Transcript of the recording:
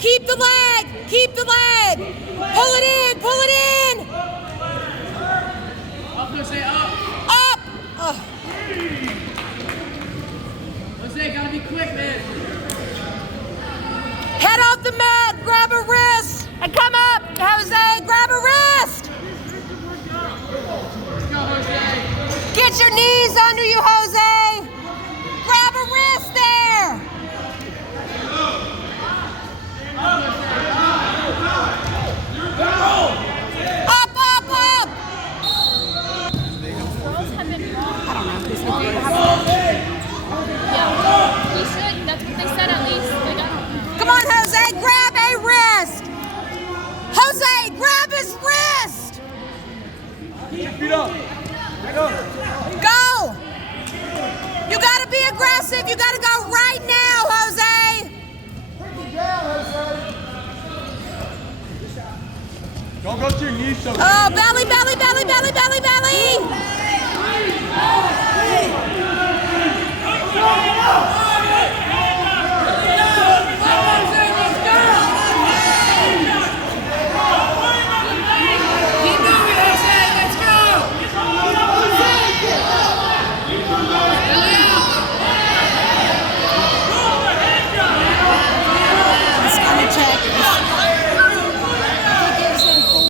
Keep the leg. Keep the leg. Pull it in. Pull it in. Up, Jose, up. Up. Oh. Jose, gotta be quick, man. Head off the mat. Grab a wrist. And come up. Jose, grab a wrist. Let's go, Jose. Get your knees under you, Jose. Grab a wrist there. Up, up, up. Girls have been wrong. I don't know. Yeah, he should. That's what they said at least. Like, I don't know. Come on, Jose. Grab a wrist. Jose, grab his wrist. Feet up. Go. You got to be aggressive. You got to go right now, Jose. Don't go to your knees so Oh, belly, belly, belly, belly, belly, belly.